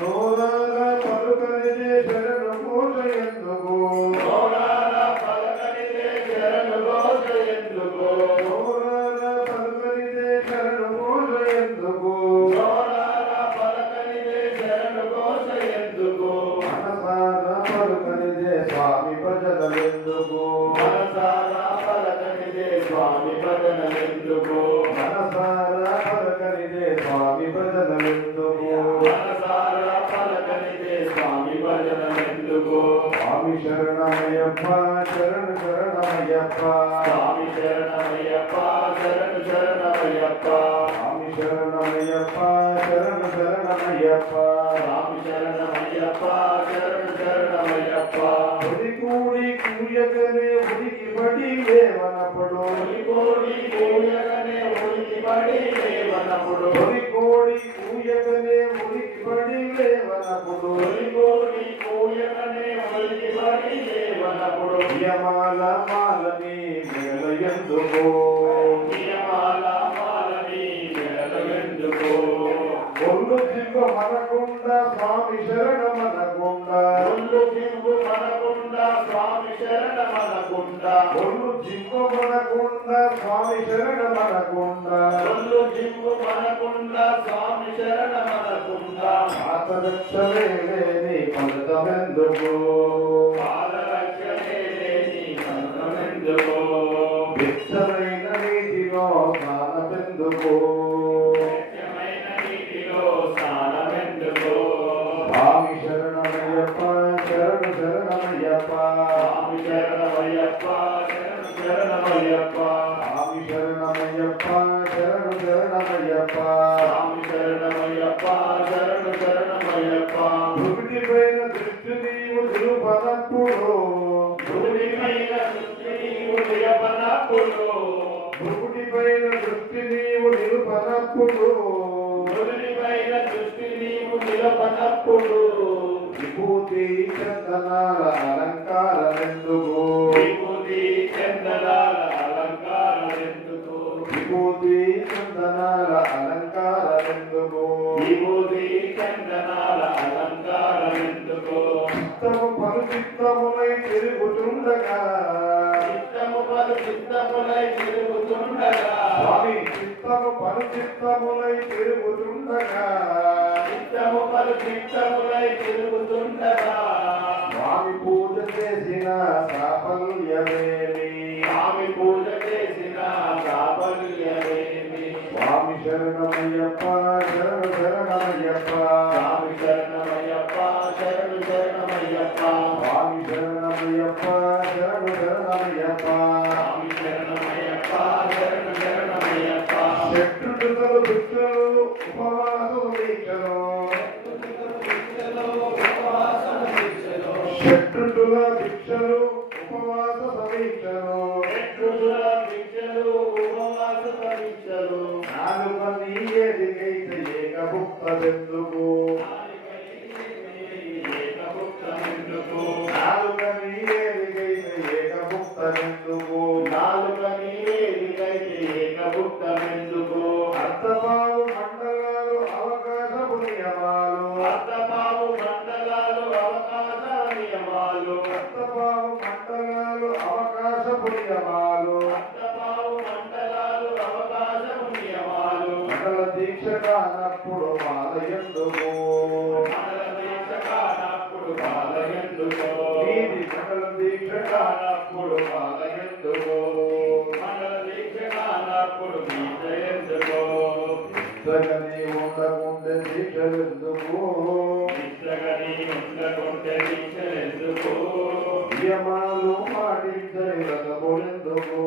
No. స్వామి శరణమయ్యప్ప శరణ శరణమయ్యప్ప స్వామి శరణమయ్యప్ప శరణు శరణమయ్యప్ప స్వామి శరణమయ్యప్ప శరణ శరణమయ్యప్ప స్వామి శరణమయ్యప్ప శరణు శరణమయ్యప్ప ఉడి కూడి కూయగనే లేవనప్పుడు మాలని మేల నియమాల మాలని వెలగెందుకో ఒళ్ళు దివ్వ మనకుండా స్వామి శరణమనకుండా ఒళ్ళు దింపు మనకుండ స్వామి శరణమనకుండా ఒళ్ళు దివ్వ మనకుండా స్వామి శరణమనకుండా ఒళ్ళు దింపు మనకుండా స్వామి శరణమనకుండా ఆతరక్షలే లేని ఫలితమెందుకు పాదరక్షణే లేని కనుకమెందుకో నిత్యమైన నీటిలో స్నానమెందుకు స్వామి శరణమయ్యప్ప శరణు శరణమయ్యప్ప. స్వామి శరణమయ్యప్ప శరణు శరణమయ్యప్ప. స్వామి శరణమయ్యప్ప శరణు శరణమయ్యప్ప. నిలపనప్పుడు విభూతి చందనాల అలంకారమెందుకు విభూతి చందనాల అలంకారమెందుకు విభూతి చందనాల అలంకారమెందుకు విభూతి చందనాల అలంకారమెందుకు చిత్తము పరిచిత్తములై తిరుగుతుండగా. చిత్తము పలు చిత్తములై తిరుగుతుండగా. స్వామి చిత్తము పరిచిత్తములై తిరుగుతుండగా. చిత్తము పలు చిత్తములై తిరుగుతుండగా స్వామి పూజ చేసిన సాఫల్యమేమి స్వామి పూజ చేసిన సాఫల్యమేమి స్వామి శరణమయ్యప్ప శరణు శరణమయ్యప్ప. స్వామి శరణమయ్యప్ప శరణు శరణమయ్యప్ప. స్వామి శరణమయ్యప్ప శరణు శరణమయ్యప్ప. శత్రుతుల భిక్షలు ఉపవాస సమీక్షను శత్రువుల భిక్షలు ఉపవాస పరీక్షలు నాలుక నీయేదికైతే ఏకభుక్తమెందుకు? నాలుక నీయేదికైతే ఏకభుక్తెందుకు నాలుక నీవేదికైతే ఏకభుక్తమెందుకు? అర్థపాలు మండలాలు అవకాశపు నియమాలు. అర్థపావు కానప్పుడు మాల కానప్పుడు నీది మండల దీక్ష కానప్పుడు మాల ఎందుకు మండల దీక్షలెందుకు ఇచ్చగని ఉండకుంటే దీక్ష నియమాలు పాటించని రథములెందుకు